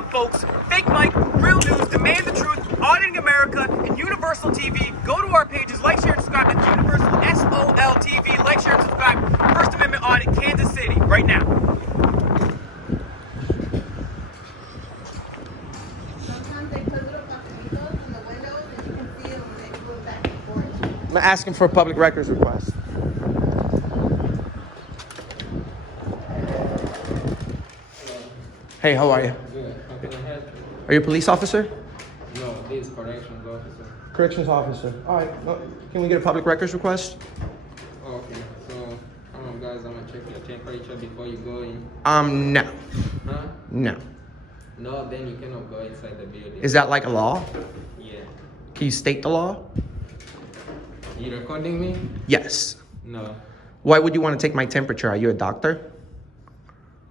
down, folks. Fake Mike, Real News, Demand the Truth, Auditing America, and Universal TV. Go to our pages, like, share, and subscribe at Universal SOL TV. Like, share, and subscribe. First Amendment Audit, Kansas City, right now. Sometimes they put little papelitos in the windows and you can see them when they go back and forth. I'm asking for a public records request. Hey, how are you? Good. How can I help you? Are you a police officer? No, this is corrections officer. Corrections officer. All right. Can we get a public records request? Oh, okay. So, come on, guys. I'm gonna check your temperature before you go in. No. Huh? No. No, then you cannot go inside the building. Is that like a law? Yeah. Can you state the law? You recording me? Yes. No. Why would you want to take my temperature? Are you a doctor?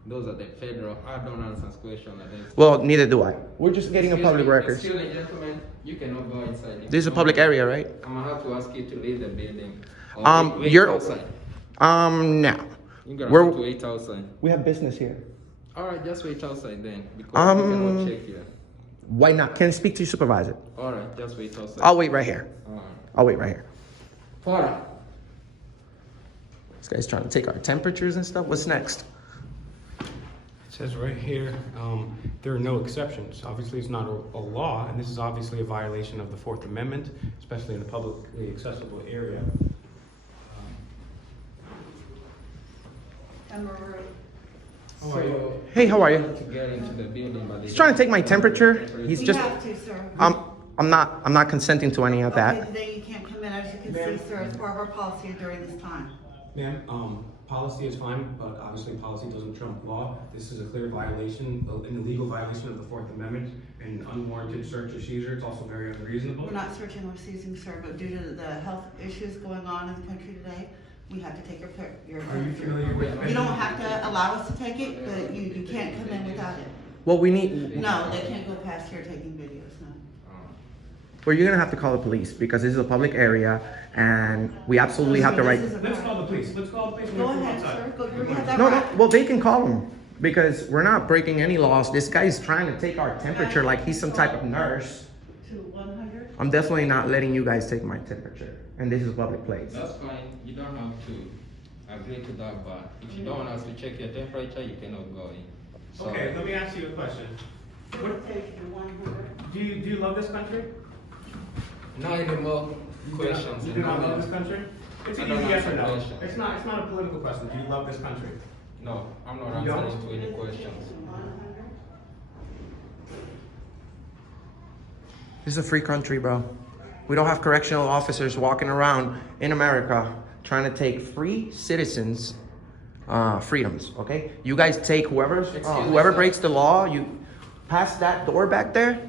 Those are the federal. I don't answer questions like this. Well, neither do I. We're just getting a Excuse public me, records. Excuse me, gentlemen. You cannot go inside. This is a public area, right? I'm gonna have to ask you to leave the building. Or wait You're outside. No. You gotta We're- have to wait outside. We have business here. All right, just wait outside then, because we cannot check here. Why not? Can I speak to your supervisor? All right, just wait outside. I'll wait right here. All right. I'll wait right here. Para. This guy's trying to take our temperatures and stuff. What's next? It says right here, there are no exceptions. Obviously, it's not a law, and this is obviously a violation of the Fourth Amendment, especially in a publicly accessible area. So, Hey, how are you? to get into the building, but He's trying to take my temperature. He's You just. have to, sir. I'm not consenting to any of Okay, that. today you can't come in, as you can see, sir, it's part of our policy during this time. Ma'am, policy is fine, but obviously policy doesn't trump law. This is a clear violation, an illegal violation of the Fourth Amendment, and unwarranted search or seizure. It's also very unreasonable. We're not searching or seizing, sir, but due to the health issues going on in the country today, we have to take your Are you temperature. familiar with? You don't have to allow us to take it, but you can't come in without it. Well, we need. No, they can't go past here taking videos, no. Well, you're gonna have to call the police because this is a public area, and we absolutely have the right. This is a Let's crime. call the police. Let's call the police. Go ahead, sir, go, you have that No, no. right. Well, they can call them because we're not breaking any laws. This guy's trying to take our temperature like he's some type of nurse. To 100? I'm definitely not letting you guys take my temperature, and this is a public place. that's fine. You don't have to agree to that, but if you don't want us to check your temperature, you cannot go in. So, Okay, let me ask you a question. What, Take you to 100. do you love this country? not anymore questions. You do not love this country? It's I an don't easy yes or answer no. questions. It's not a political question. Do you love this country? No, I'm not You don't? answering to any questions. This is a free country, bro. We don't have correctional officers walking around in America trying to take free citizens' freedoms. Okay, you guys take whoever me, breaks the law. You pass that door back there.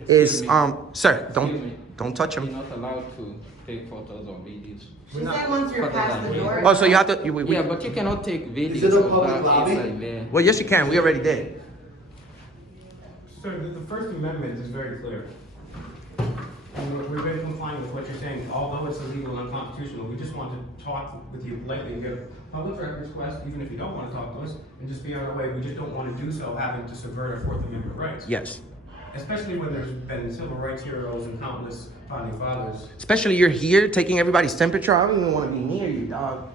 Excuse Is me. sir? Excuse me. Don't touch You're him. not allowed to take photos or videos. She said once you're past the door. Oh, so you have to. Yeah, but you cannot take videos it a of public that lobby? inside there. Well, yes, you can. We already did. Sir, the First Amendment is very clear. And we've been complying with what you're saying, although it's illegal and unconstitutional. We just want to talk with you politely and give public records request, even if you don't want to talk to us, and just be on our way. We just don't want to do so, having to subvert our Fourth Amendment rights. Yes. Especially when there's been civil rights heroes and countless founding fathers. Especially you're here taking everybody's temperature. I don't even want to be near you, dog.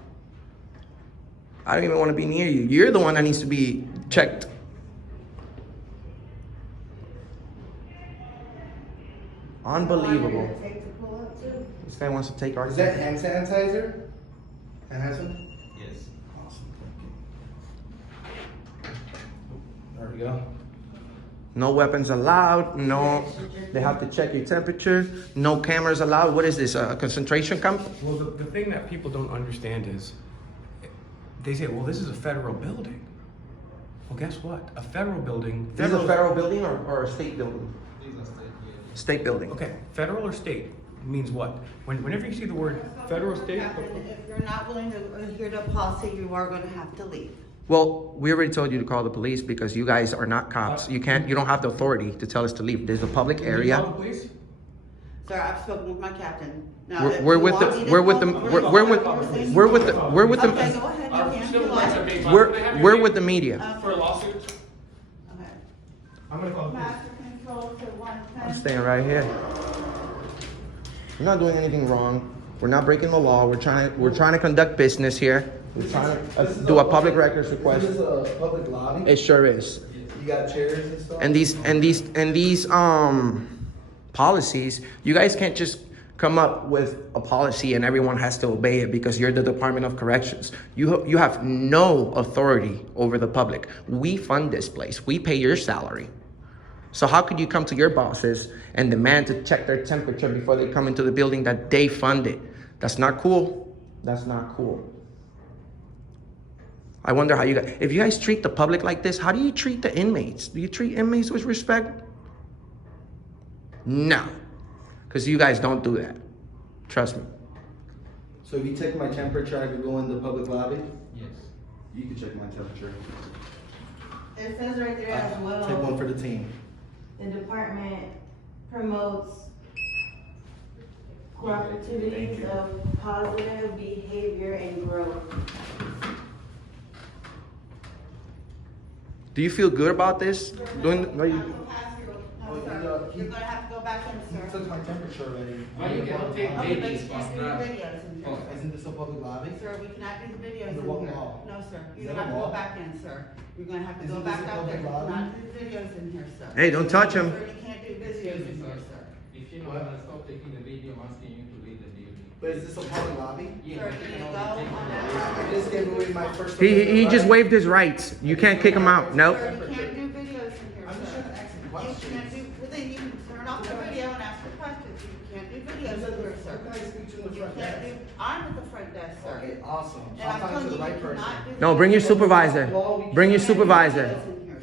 I don't even want to be near you. You're the one that needs to be checked. Unbelievable. This guy wants to take our. Is that hand sanitizer? Can I have some? Yes. Awesome. There we go. No weapons allowed. No, they have to check your temperature. No cameras allowed. What is this? A concentration camp? Well, the thing that people don't understand is, they say, well, this is a federal building. Well, guess what? A federal building. This is a federal building or a state building? These are state buildings. State building. Okay, federal or state means what? Whenever you see the word federal, state. Captain, if you're not willing to adhere to policy, you are gonna have to leave. Well, we already told you to call the police because you guys are not cops. You don't have the authority to tell us to leave. There's a public Can you call area. the police? Sir, I've spoken with my captain. Now, We're- if we're you with want the- me to we're with call the- police, we're with- conversation- we're with the- we're with the- Okay, go ahead, you can, if you like. We're with the media. Okay. For a lawsuit? Okay. I'm gonna call the police. Master control to 110. I'm staying right here. We're not doing anything wrong. We're not breaking the law. We're trying to conduct business here. We're trying to do a public records request. This is a public lobby. It sure is. You got chairs and stuff. And these policies, you guys can't just come up with a policy and everyone has to obey it because you're the Department of Corrections. You have no authority over the public. We fund this place. We pay your salary. So how could you come to your bosses and demand to check their temperature before they come into the building that they funded? That's not cool. That's not cool. I wonder how you guys, if you guys treat the public like this, how do you treat the inmates? Do you treat inmates with respect? No, because you guys don't do that. Trust me. So if you take my temperature, I could go in the public lobby? Yes. You can check my temperature. It says right there as well. Take one for the team. The department promotes cooperativities of positive behavior and growth. Do you feel good about this? Doing, are you, No, sir. You're gonna have to go back in, He sir. took my temperature already. Why you cannot take Okay, but babies you from can't do grab? videos in here, sir. Isn't this a public lobby? Sir, we cannot do the videos Under in what here. law? No, sir. Is You're that gonna have a to law? go back in, sir. You're gonna have to Isn't go this back a out there. public You lobby? cannot do videos in here, sir. hey, don't touch him. Sir, you can't do videos in here, sir. If you don't wanna stop taking the video, I'm asking you to leave the building. But is this a public lobby? Yeah, Sir, but you you need to can go only take on the that. I just gave away my first. He just Amendment waived his rights. You can't kick him out. Nope. Sir, you can't do videos in here, I'm just sir. trying to ask you You questions. can't do, well, then you can turn off the video and ask your questions. You can't do videos in here, sir. Who can I speak to in the You front can't desk? do, I'm at the front desk, sir. Okay, awesome. So And I'm I'm talking telling to you, the right you person. cannot do. No, bring your supervisor. Bring your supervisor.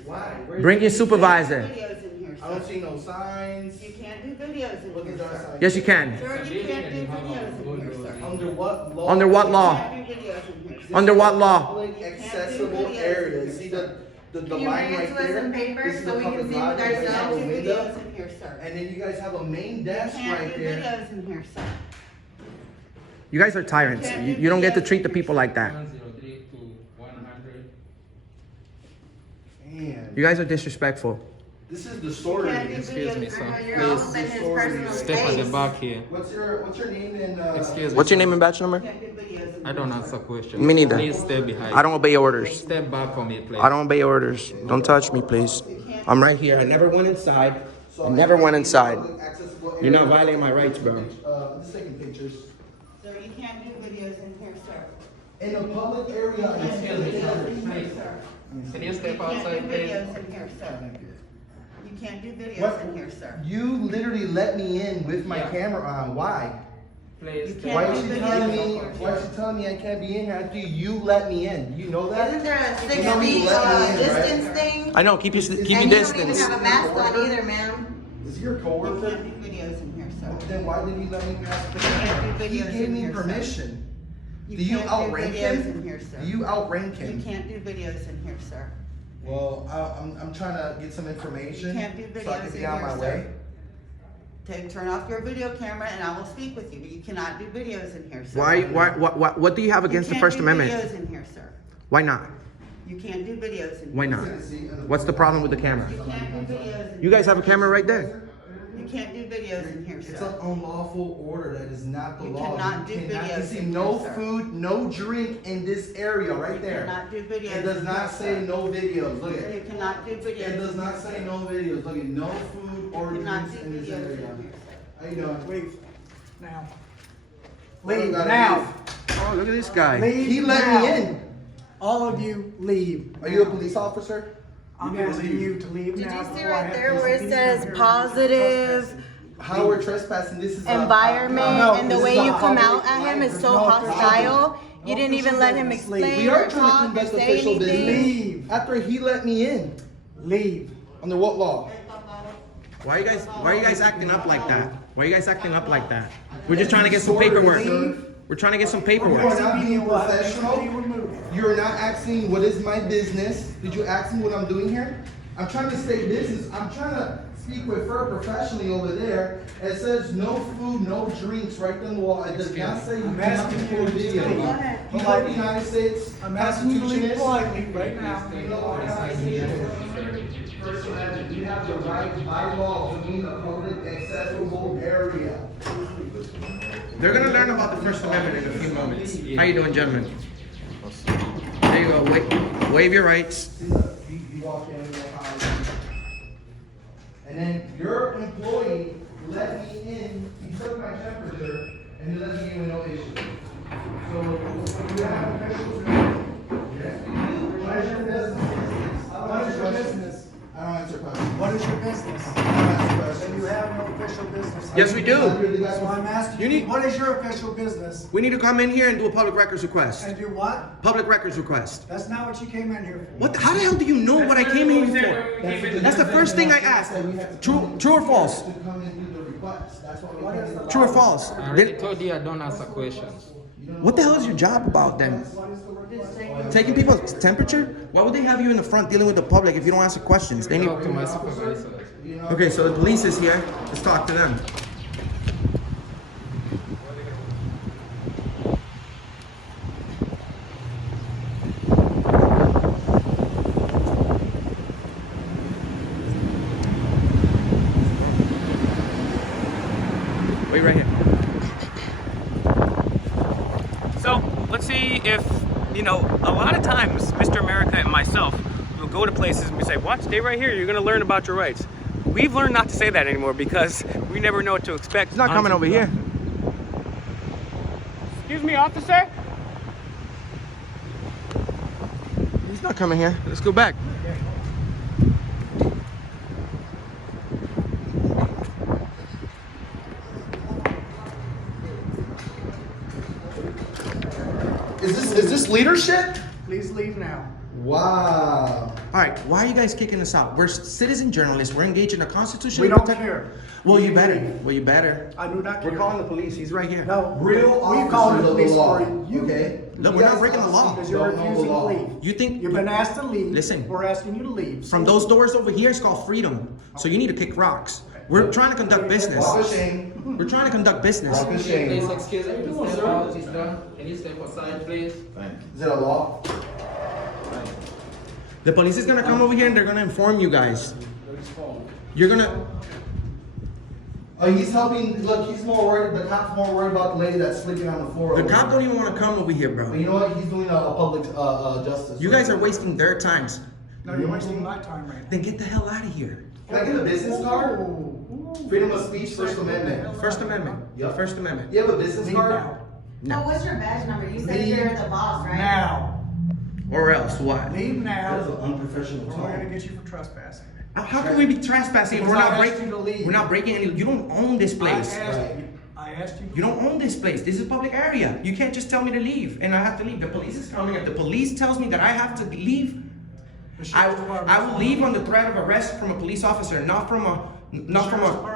Why? Bring your supervisor. Videos in here, I don't sir. see no signs. You can't do videos in Look here, at that sir. sign. Yes, you can. Sir, you can't do videos in here, sir. Under what law? Under what You law? can't do videos in here, sir. Under what law? Public accessible area. See the Can you line bring it right to us there? in paper This is so a we can public see with lobby. You guys have ourselves? a Do window. videos in here, sir. And then you guys have a main You desk can't right do there. videos in here, sir. You guys are tyrants. You don't get to treat the people like that. 103 to 100. Man, You guys are disrespectful. this is the You story. can't do Excuse videos me, in sir. here. You're Please, all in his sorry. personal Step at the space. back here. What's your name and Excuse me. What's your name and badge number? You can't do videos in I don't here, answer sir. questions. Me neither. Please stay behind. I don't obey orders. Step back from it, please. I don't obey orders. Don't touch me, please. I'm right here. I never went inside. I never went inside. You're not violating my rights, bro. I'm just taking pictures. Sir, you can't do videos in here, sir. In a public area. I You can't do Excuse me, videos in here, please. sir. Can you You step can't outside, do please? videos in here, sir. You can't do videos What? in here, sir. You literally let me in with my Yeah. camera on. Why? Please You step can't Why do is she videos telling in me? here, Why is sir. she telling me I can't be in here after you let me in? You know that? Isn't there a 6 You know you feet let me in, right? distance thing? I know. Keep your And you don't even distance. have a mask on either, ma'am. Is he your You coworker? can't do videos in here, sir. Then why did he let me pass the can't camera? do He videos gave in me here, sir. permission. You Do you can't outrank videos him? in here, sir. Do you outrank You him? can't do videos in here, sir. Well, I'm trying to get some information You can't do so I videos can in be on here, my sir. way. Turn off your video camera and I will speak with you, but you cannot do videos in here, sir. What do you have against the First You Amendment? can't do videos in here, sir. Why not? You can't do videos in here. Why not? What's the problem with the camera? You can't do videos in You guys have a camera right there. You can't do videos in here, It's sir. an unlawful order. That is not the You law. cannot do cannot- videos You see, in no here, sir. food, no drink in this area right You there. cannot do videos. It does in not here, say sir. no videos. Look at You it. cannot do videos. It does not say no videos. Look at no food or You cannot drinks do in this videos in area. here, sir. How you doing? Leave now. Well, Leave gotta now. Oh, look at this guy. Leave He let now. me in. All of you leave. Are you a now. police officer? I'm asking you to leave Did now. you see before I right have there to where it speak says up here. positive How we're trespassing? This is a- environment No, and the this way is you a come public out at him library. is so No hostile. You No didn't even official let him business. Leave. explain We or are trying to talk or conduct say official business. anything. Leave. After he let me in. Leave. Under what law? Why are you guys acting up like that? Why are you guys acting up like that? We're just trying to get some paperwork. We're trying to get some You are paperwork. not being We'll have to professional. be removed. You're not asking what is my business. Did you ask me what I'm doing here? I'm trying to stay business. I'm trying to speak with her professionally over there. It says no food, no drinks right there on the wall. It does not say you I'm cannot asking you record to video. leave. You know what the United States I'm asking you to Constitution leave is? politely right now. You know what the Constitution is? First Amendment, you have the right by law to be in a public accessible area. They're gonna learn about the First Amendment in a few moments. How you doing, gentlemen? There you go. Waive your rights. You walk in, you walk out. And then your employee let me in, he took my temperature, and he let me in with no issue. So, you have officials here? Yes, we do. What is your business? What is your business? I don't answer questions. What is your business? I don't answer Then questions. you have no official business. Yes, we do. That's why I'm asking You you, need- what is your official business? We need to come in here and do a public records request. And do what? Public records request. That's not what you came in here for. What? How the hell do you know what I came in here for? That's the first thing I asked. True or false? To come and do the request. That's what we What come is in the the True or false? I already told you I don't answer questions. What the hell is your job about then? What is the request? Taking people's temperature? Why would they have you in the front dealing with the public if you don't answer questions? They need. Talk to my supervisor. Okay, so the police is here. Let's talk to them. Wait right here. So let's see if, a lot of times Mr. America and myself will go to places and we say, watch, stay right here, you're gonna learn about your rights. We've learned not to say that anymore because we never know what to expect. He's not coming over here. Excuse me, officer? He's not coming here. Let's go back. Is this leadership? Please leave now. Wow. All right, why are you guys kicking us out? We're citizen journalists. We're engaged in a constitutional. We don't care. Well, you better. Well, you better. I do not care. We're calling the police. He's right here. No. Real We called officers the of the police law, for you. okay? Look, You we're not guys breaking the law. Because you're don't know the refusing to law. leave. You think You've been asked to leave. Listen. We're asking you to leave. from those doors over here? It's called freedom. So you need to kick rocks. We're trying to conduct business. Walk of shame. We're trying to conduct business. Walk of shame. Please excuse me. Step out. He's done. Can you step aside, please? Is it a law? The police is gonna come over here and they're gonna inform you guys. You're gonna. He's helping, look, he's more worried, the cop's more worried about the lady that's sleeping on the floor. The over cop there. don't even want to come over here, But bro. you know what, he's doing a public, justice. You guys are wasting their times. No, you're wasting my time right now. Then get the hell out of here. Can I get a business card? Freedom of speech, First Amendment. First Amendment. Yep. First Amendment. You have a business Leave card? now. No. Oh, what's your badge number? You said Leave you're the boss, right? Now. Or else what? Leave That is now. an unprofessional We're going to tone. get you for trespassing. How can we be trespassing if we're Because not I asked you to breaking? leave. We're not breaking any. You don't own this place. I asked you. You don't own this place. This is a public area. You can't just tell me to leave and I have to leave. The police is coming. If the police tells me that I have to leave, I will leave on the threat of arrest from a police officer, not from a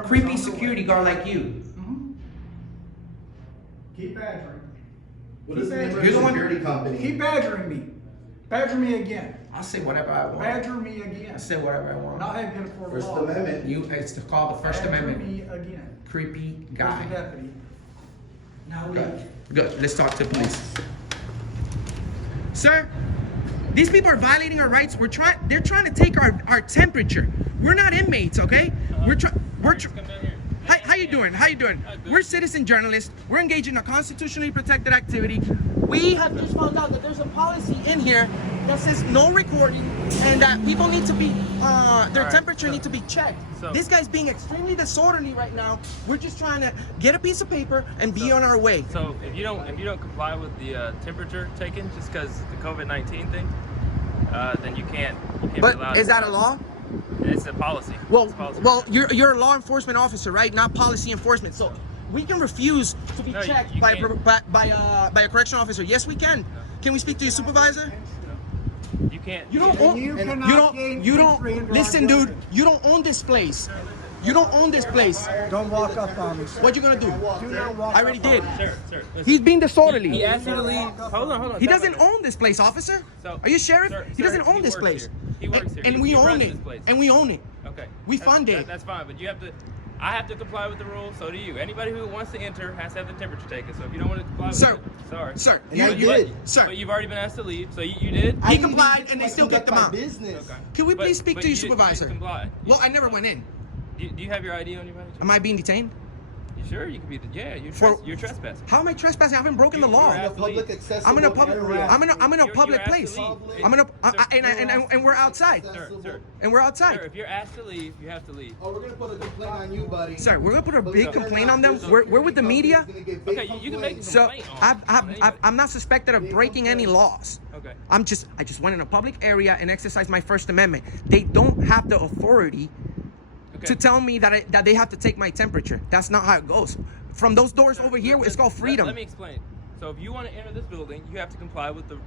creepy security guard like you. Keep badgering. What is the name of You're your the one- security company? Keep badgering me. Badger me again. I'll say whatever I want. Badger me again. I say whatever I want. Not having been for First law. Amendment. It's called the First Amendment. Badger me again. Creepy Mr. guy. Deputy. Now Good. leave. Good. Let's talk to the police. Sir, these people are violating our rights. They're trying to take our temperature. We're not inmates, okay? How you doing? How you doing? We're citizen journalists. We're engaged in a constitutionally protected activity. We have just found out that there's a policy in here that says no recording and that people need to be, their temperature need to be checked. This guy's being extremely disorderly right now. We're just trying to get a piece of paper and be on our way. So if you don't comply with the temperature taken just because the COVID-19 thing, then you can't be allowed. But is that a law? It's a policy. Well, It's a policy. you're a law enforcement officer, right? Not policy enforcement. So we can refuse to be No, checked you by can't. a correctional officer. Yes, we can. Can we speak to your supervisor? You can't. You don't And own. you cannot gain You entry don't. into Listen, our dude. building. You don't own this place. You don't own this place. Don't walk up on me, sir. What you gonna do? Do not walk I already up on did. me. Sir, listen. He's being disorderly. He asked you to leave. Hold on. He Stop doesn't it. own this place, officer. So- Are you sheriff? Sir, He doesn't sir, own he this works place. here. He works here. And He we own runs it. this place. And we own it. Okay. We That's- fund it. That's fine, but you have to. I have to comply with the rules. So do you. Anybody who wants to enter has to have the temperature taken. So if you don't want to comply with Sir. it, sorry. Sir, And I did. Sir, But you've already been asked to leave. So you did. I He didn't complied even and they get to still kicked him conduct my out. business. Okay. can we But- please speak but to your you supervisor? complied. Well, I never went in. Do you have your ID on you, buddy? Am I being detained? You sure? You could be. You're For- you're trespassing. How am I trespassing? I haven't broken the law. You're In a public accessible I'm in a public. area. I'm in a You're public asked to place. leave. I'm in a Sir, and we're outside. Sir. And we're outside. Sir, if you're asked to leave, you have to leave. Oh, we're gonna put a complaint on you, buddy. Sir, we're gonna put a But big they're complaint not. on them. There's We're with the security media. companies gonna get big Okay, you can make complaints. So complaint on anybody. I'm not suspected of breaking any laws. Okay. I just went in a public area and exercised my First Amendment. They don't have the authority Okay. to tell me that they have to take my temperature. That's not how it goes. From those doors over here, it's called freedom. Let me explain. So if you want to enter this building, you have to comply with the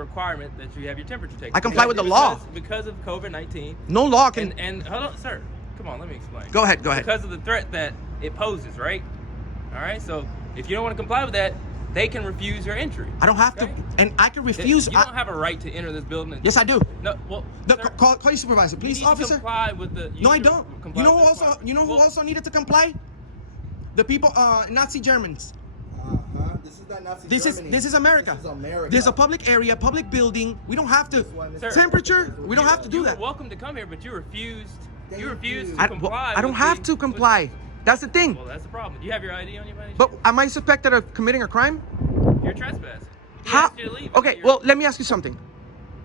requirement that you have your temperature taken. I comply with the law. Because of COVID-19. No law can. And hold on, sir. Come on, let me explain. Go ahead. Because of the threat that it poses, right? All right. So if you don't want to comply with that, they can refuse your entry. I don't have to, Okay? and I can refuse. You don't have a right to enter this building. Yes, I do. No. Well, The, sir, call your supervisor, you please, need to officer. comply with the. No, I don't. You know who also? You know who Well, also needed to comply? The people, Nazi Germans. This is not Nazi This Germany. is America. This is America. There's a public area, public building. We don't have to. Sir, Temperature. We don't have to do you that. were welcome to come here, but you refused. Thank You refused you. to I comply. don't with have the- to comply. That's the thing. Well, that's the problem. Do you have your ID on you, buddy? But am I suspected of committing a crime? You're trespassing. He How? asked you to leave. Okay. You're- Well, let me ask you something.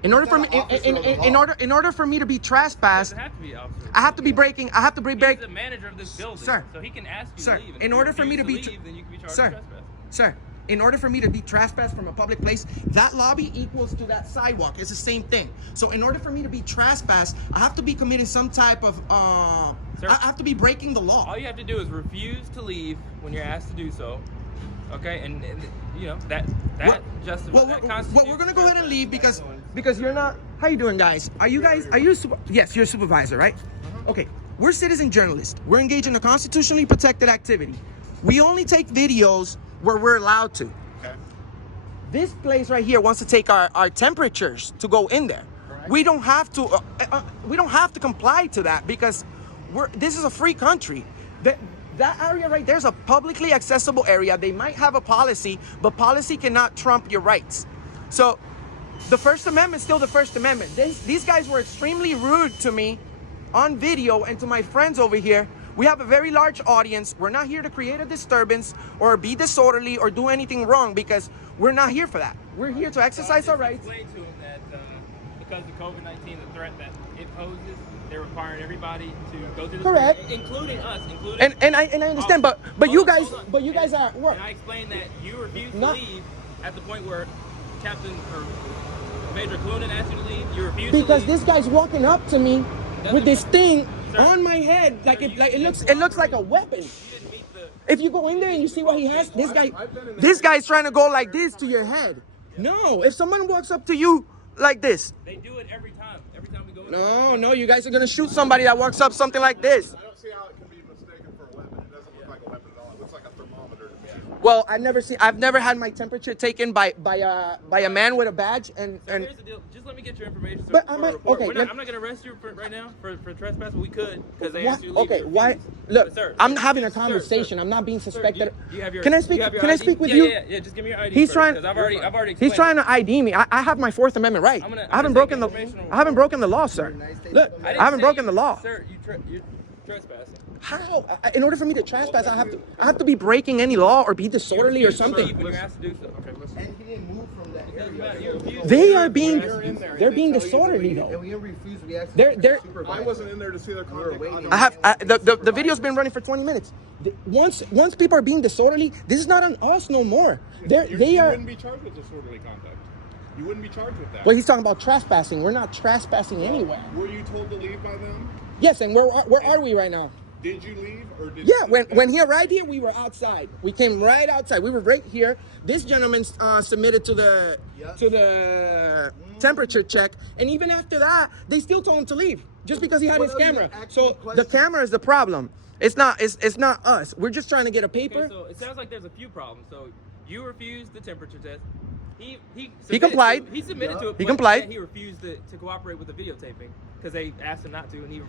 In order He's for not me, an officer of the law. in order for me to be trespassed, doesn't have to be officer. I have to be breaking. I have to be He's break. the manager of this building, Sir. so he can ask you Sir, to leave. And in if you order for me to refuse be leave, then you can be charged Sir. with trespassing. Sir, in order for me to be trespassed from a public place, that lobby equals to that sidewalk. It's the same thing. So in order for me to be trespassed, I have to be committing some type of Sir. I have to be breaking the law. All you have to do is refuse to leave when you're asked to do so. Okay, and you know that justifies. Well, that we're constitutes gonna go ahead and trespassing. leave because you're not. How you doing, guys? Are you yes, you're a supervisor, right? Okay, we're citizen journalists. We're engaged in a constitutionally protected activity. We only take videos where we're allowed to. Okay. This place right here wants to take our temperatures to go in there. We don't have to comply to that because this is a free country. That area right there is a publicly accessible area. They might have a policy, but policy cannot trump your rights. So the First Amendment is still the First Amendment. These guys were extremely rude to me on video and to my friends over here. We have a very large audience. We're not here to create a disturbance or be disorderly or do anything wrong because we're not here for that. We're here to exercise our rights. Explain to him that because of COVID-19, the threat that it poses, they're requiring everybody to go through this, Correct. including us, And I understand, but you guys are at work. And I explained that you refused to Not- leave at the point where Captain or Major Clunan asked you to leave. You refused Because to leave. this guy's walking up to me with this thing Sir. on my head like it looks like a weapon. You didn't meet the. If you go in there and you see what he has, this guy's trying to go like this to your head. No, if someone walks up to you like this, They do it every time. Every time we go. no, you guys are gonna shoot somebody that walks up something like this. I don't see how it can be mistaken for a weapon. It doesn't look like a weapon at all. It looks like a thermometer to me. Well, I've never had my temperature taken by a man with a badge and Here's the deal. Just let me get your information. But for I a might- report. okay, We're let- I'm not going to arrest you right now for trespass, but we could because they Why- asked you to leave. okay, you why? refused. Look, But sir, I'm sir, having a sir, conversation. sir, I'm not being sir, suspected. you have your, Can I you speak? have your Can I ID? speak with yeah, you? Yeah. Just give me your ID. He's first, trying. 'cause I've already explained. He's trying to ID me. I have my Fourth Amendment right. I'm gonna I haven't take broken the. information I haven't broken the law, sir. Look, I I haven't say broken you- the law. Sir, you're trespassing. How? In order for me to trespass, I have to be breaking any law or be disorderly or something. Leave when you're asked to do so. Okay, listen. And he didn't move from that Doesn't area. matter. You refused. They are being. there. They're being disorderly though. And we refused. We asked They're- the they're- supervisor. I wasn't in there to see their contact. waiting. I have the video's been running for 20 minutes. Once people are being disorderly, this is not on us no more. They You are. wouldn't be charged with disorderly conduct. You wouldn't be charged with that. Well, he's talking about trespassing. We're not trespassing anywhere. Were you told to leave by them? Yes, and where are we right now? Did you leave or did? Yeah, when he arrived here, we were outside. We came right outside. We were right here. This gentleman submitted to the temperature check, and even after that, they still told him to leave just because he had his What are you camera. asking So the questions? camera is the problem. It's not us. We're just trying to get a paper. Okay, so it sounds like there's a few problems. So you refused the temperature test. He complied. He submitted to it. He but complied. He refused to cooperate with the videotaping because they asked him not to, and he.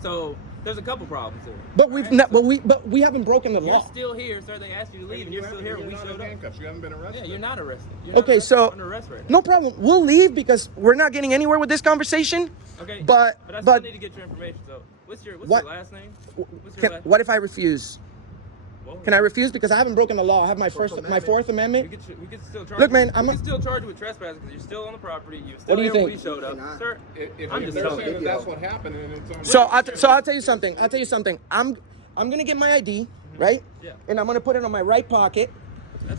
So there's a couple problems there. But we haven't broken the You're law. still here, sir. They asked you to leave, and you're still here when we showed up. Handcuffs. You haven't been arrested. Yeah, you're not arrested. You're not Okay, arrested. so Under arrest right now. no problem. We'll leave because we're not getting anywhere with this conversation. Okay. But I still need to get your information. So what's your What? last name? What's your last? What if I refuse? Whoa. Can I refuse because I haven't broken the law? I have my Fourth Amendment. We could still charge. Look, man, we can still charge you with trespassing because you're still on the property. You were still do you here when think? we showed up, sir. If I'm just they're telling saying you. that that's what happened, and it's on. So I'll tell you something. I'm gonna get my ID, right? Yeah. And I'm gonna put it on my right pocket.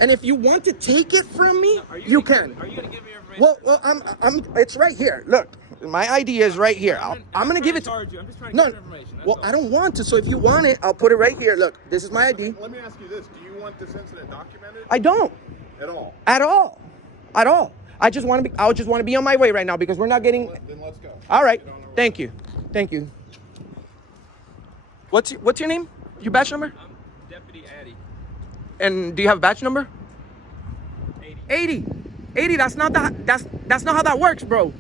And if you want to take it from me, Are you gonna- can. Are you gonna give me your information? Well, I'm. It's right here. Look, my ID is right here. I'm gonna give it. Charge you. I'm just trying to No, get your information. That's well, all. I don't want to. So if you want it, I'll put it right here. Look, this is my ID. Let me ask you this: do you want this incident documented I don't. at all? At all. At all. I just want to be on my way right now because we're not getting. Then let's go. All right. Thank you. Thank you. What's your name? Your badge number? I'm Deputy Addy. And do you have a badge number? 80. 80. That's not how that works, bro.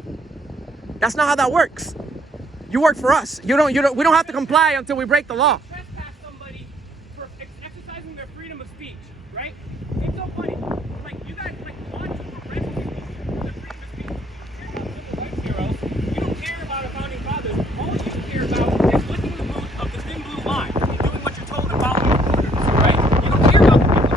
That's not how that works. You work for us. We don't have to comply until we break the law. Trespass somebody for exercising their freedom of speech, right? It's so funny. Like, you guys, want to prevent their freedom of speech. You care about civil rights heroes. You don't care about our founding fathers. All you care about is licking the boot of the thin blue line and doing what you're told and following orders, right? You don't care about the people.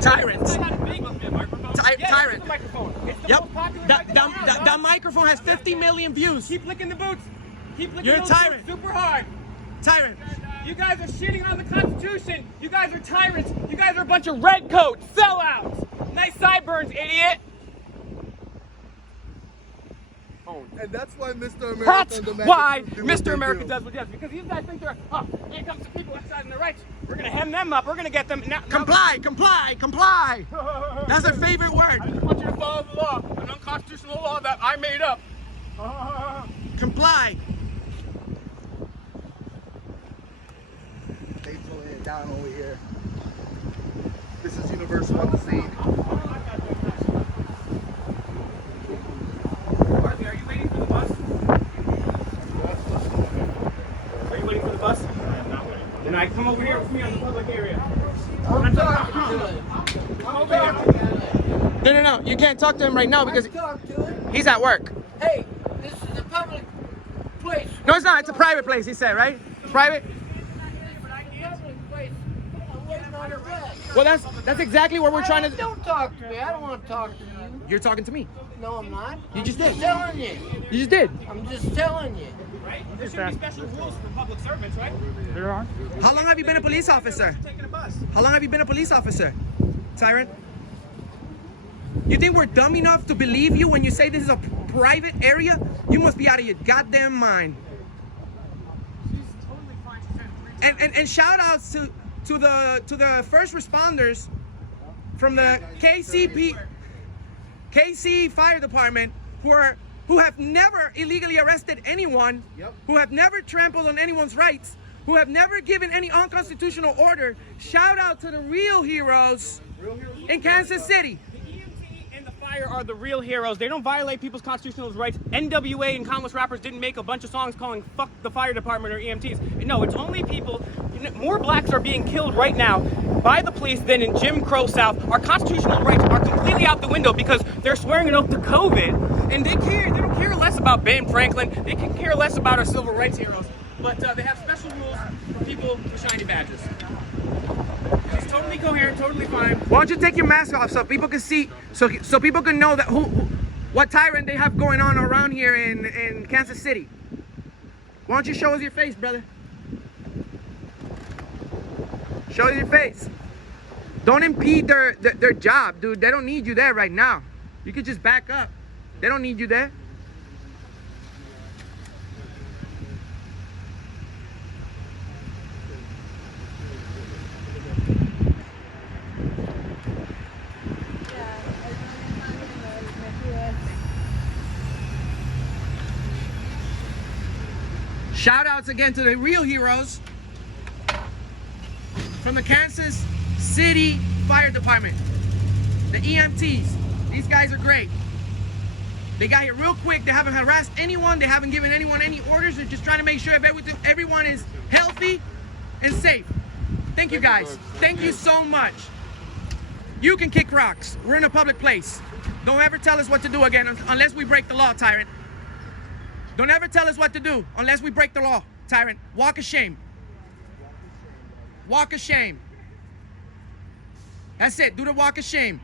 Tyrants. I had a big microphone. Yeah, Tyrant. It's the microphone. It's the Yep. most popular microphone around. That microphone has 50 million views. Keep licking the boots. Keep licking You're a those tyrant. boots super hard. Tyrant. You guys are shitting on the Constitution. You guys are tyrants. You guys are a bunch of redcoats, sellouts. Nice sideburns, idiot. And that's why Mr. America. That's demands why to do what Mr. they America do. does what he does. Because these guys think they're, here comes the people exercising their rights. We're going to hem them up. We're going to get them. Now, Comply. That's their favorite word. I just want you to follow the law, an unconstitutional law that I made up. Comply. They pulling it down over here. This is Universal on the scene. Marley, are you waiting for the bus? Are you waiting for the bus? I am not waiting. Then I come over here with me on the public area. Come over here. No. You can't talk to him right now because Talk to him. he's at work. Hey, this is a public place. No, it's not. It's a private place, he said, right? Private? Public place. I'm waiting on a rest. Well, that's exactly what we're trying to do. Don't talk to me. I don't want to talk to you. You're talking to me. No, I'm not. You just I'm did. telling you. You just did. I'm just telling you. Right? There should be special rules for public servants, right? How long have you been a police officer? Taking a bus. How long have you been a police officer, Tyrant? You think we're dumb enough to believe you when you say this is a private area? You must be out of your goddamn mind. She's totally fine. She said 3 times. And shout outs to the first responders from the KC Fire Department who have never illegally arrested anyone, who have never trampled on anyone's rights, who have never given any unconstitutional order. Shout out to the real heroes in Kansas City. The EMT and the fire are the real heroes. They don't violate people's constitutional rights. NWA and countless rappers didn't make a bunch of songs calling fuck the fire department or EMTs. No, it's only people. More blacks are being killed right now by the police than in Jim Crow South. Our constitutional rights are completely out the window because they're swearing an oath to COVID. And they don't care less about Ben Franklin. They can care less about our civil rights heroes. But they have special rules for people with shiny badges. It's totally coherent, totally fine. Why don't you take your mask off so people can see, so people can know that what tyrant they have going on around here in Kansas City. Why don't you show us your face, brother? Show us your face. Don't impede their job, dude. They don't need you there right now. You could just back up. They don't need you there. Shout outs again to the real heroes from the Kansas City Fire Department, the EMTs. These guys are great. They got here real quick. They haven't harassed anyone. They haven't given anyone any orders. They're just trying to make sure everyone is healthy and safe. Thank you guys. Thank you so much. You can kick rocks. We're in a public place. Don't ever tell us what to do again unless we break the law, tyrant. Don't ever tell us what to do unless we break the law, tyrant. Walk of shame. Walk of shame. That's it. Do the walk of shame.